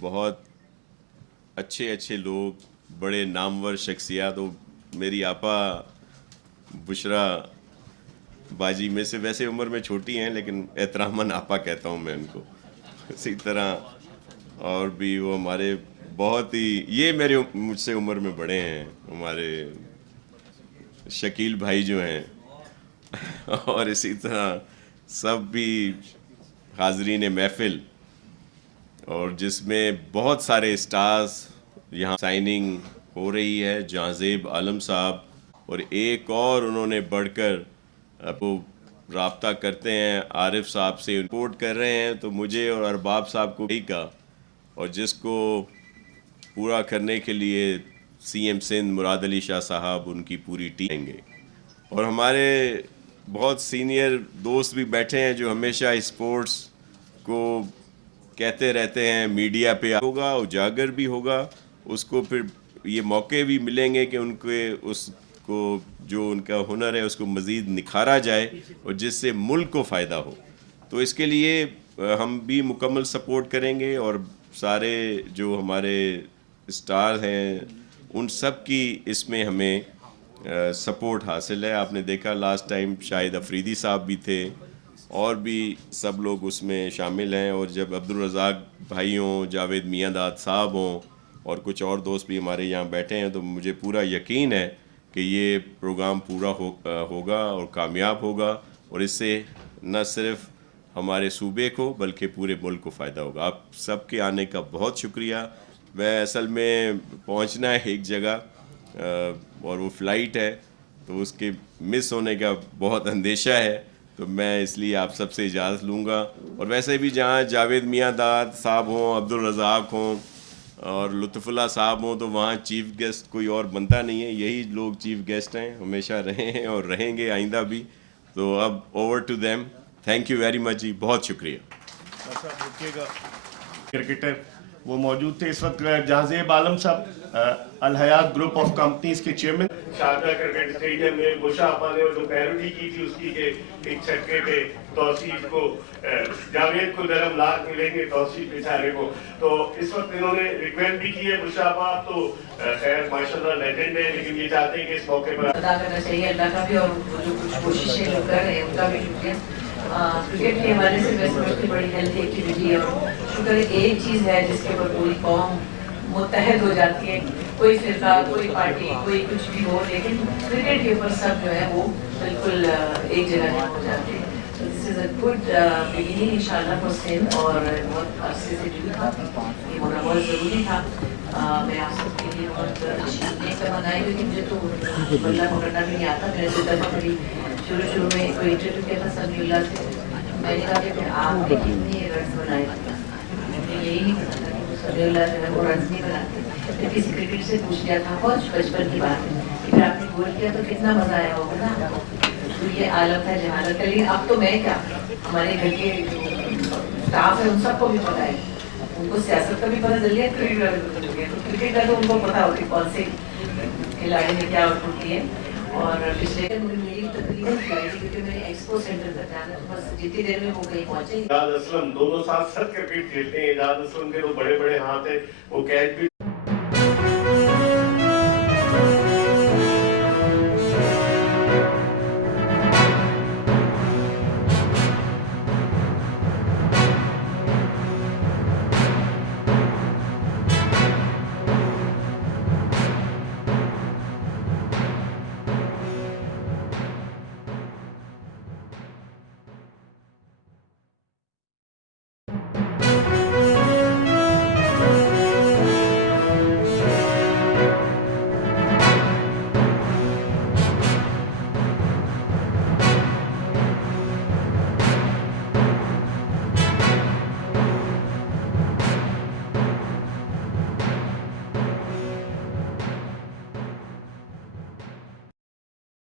بہت اچھے اچھے لوگ، بڑے نامور شخصیات. میری آپا بشرا باجی میں سے ویسے عمر میں چھوٹی ہیں، لیکن احتراماً آپا کہتا ہوں میں ان کو. اسی طرح اور بھی وہ ہمارے بہت ہی، یہ میرے مجھ سے عمر میں بڑے ہیں، ہمارے شکیل بھائی جو ہیں. اور اسی طرح سب بھی حاضرین محفل، اور جس میں بہت سارے اسٹارز. یہاں سائننگ ہو رہی ہے جہاں عالم صاحب، اور ایک اور انہوں نے بڑھ کر وہ رابطہ کرتے ہیں عارف صاحب سے، رپورٹ کر رہے ہیں. تو مجھے اور ارباب صاحب کو کہا، اور جس کو پورا کرنے کے لیے سی ایم سندھ مراد علی شاہ صاحب ان کی پوری ٹیم آئیں گے. اور ہمارے بہت سینئر دوست بھی بیٹھے ہیں جو ہمیشہ اسپورٹس کو کہتے رہتے ہیں. میڈیا پہ ہوگا، اجاگر بھی ہوگا، اس کو پھر یہ موقع بھی ملیں گے کہ ان کے اس کو جو ان کا ہنر ہے اس کو مزید نکھارا جائے، اور جس سے ملک کو فائدہ ہو. تو اس کے لیے ہم بھی مکمل سپورٹ کریں گے، اور سارے جو ہمارے اسٹار ہیں ان سب کی اس میں ہمیں سپورٹ حاصل ہے. آپ نے دیکھا لاسٹ ٹائم شاہد افریدی صاحب بھی تھے، اور بھی سب لوگ اس میں شامل ہیں. اور جب عبدالرزاق بھائی ہوں، جاوید میاں داد صاحب ہوں، اور کچھ اور دوست بھی ہمارے یہاں بیٹھے ہیں، تو مجھے پورا یقین ہے کہ یہ پروگرام پورا ہوگا اور کامیاب ہوگا، اور اس سے نہ صرف ہمارے صوبے کو بلکہ پورے ملک کو فائدہ ہوگا. آپ سب کے آنے کا بہت شکریہ. میں اصل میں پہنچنا ہے ایک جگہ، اور وہ فلائٹ ہے، تو اس کے مس ہونے کا بہت اندیشہ ہے. تو میں اس لیے آپ سب سے اجازت لوں گا. اور ویسے بھی جہاں جاوید میاں داد صاحب ہوں، عبدالرزاق ہوں، اور لطف اللہ صاحب ہوں، تو وہاں چیف گیسٹ کوئی اور بنتا نہیں ہے. یہی لوگ چیف گیسٹ ہیں، ہمیشہ رہے ہیں اور رہیں گے آئندہ بھی. تو اب over to them. Thank you very much جی، بہت شکریہ. کرکٹر وہ موجود تھے اس وقت. جہاں عالم صاحب الحیات گروپ آف کمپنیز کے چیئرمین. شارجہ کرکٹ اسٹیڈیم میں گوشہ آپا نے جو پیروڈی کی تھی اس کی کہ ایک چھکے پہ توصیف کو جاوید کو درم لاکھ ملیں گے توصیف بیچارے کو. تو اس وقت انہوں نے ریکویسٹ بھی کی ہے. گوشہ آپا آپ تو خیر ماشاءاللہ لیجنڈ ہے، لیکن یہ چاہتے ہیں کہ اس موقع پر ادا کرنا چاہیے اللہ کا بھی، اور جو کچھ کوششیں جو کر رہے ہیں ان کا بھی شکریہ. کرکٹ کے حوالے سے میں سمجھتی بڑی ہیلتھی ایکٹیویٹی ہے، اور شکر ایک چیز ہے جس کے اوپر پوری قوم متحد ہو جاتی ہے. کوئی فرقہ، کوئی پارٹی، کوئی کچھ بھی ہو، لیکن کرکٹ کے اوپر سب جو ہے وہ بالکل ایک جگہ جمع ہو جاتے ہیں. دس از اے گڈ بگننگ انشاءاللہ فار سندھ، اور بہت عرصے سے ڈیو تھا، یہ ہونا بہت ضروری تھا. میں آپ سب کے لیے بہت نیک تمنائیں، کیونکہ مجھے تو بلّہ پکڑنا بھی نہیں آتا. میں نے دو دفعہ کبھی شروع میں کوئی انٹرویو کیا تھا سمیع اللہ سے. میں نے کہا کہ پھر آپ نے کتنے رنز بنائے تھے، مجھے یہی نہیں پتا تھا کہ سمیع اللہ جو ہے وہ رنز نہیں بناتے. پھر کسی کرکٹ سے پوچھ لیا تھا، بہت بچپن کی بات ہے، کہ پھر آپ نے گول کیا تو کتنا مزہ آیا ہوگا نا. تو یہ عالم تھا جہالت کا. لیکن اب تو میں کیا، ہمارے گھر کے جو اسٹاف ہے ان سب کو بھی پتہ ہے، ان کو سیاست کا بھی پتہ چل گیا، کرکٹ کا بھی پتہ چل گیا. تو کرکٹ کا تو ان کو پتہ ہوتی کون سے کھلاڑی میں کیا آؤٹ ہوتی ہے. اور پچھلے میری تقریباً فلائٹ ہے، کیونکہ میں نے ایکسپو سینٹر تک جانا ہے، بس جتنی دیر میں وہ کہیں پہنچے. اعجاز اسلم دونوں ساتھ کرکٹ کھیلتے ہیں. اعجاز اسلم کے تو بڑے بڑے ہاتھ ہیں، وہ کیچ بھی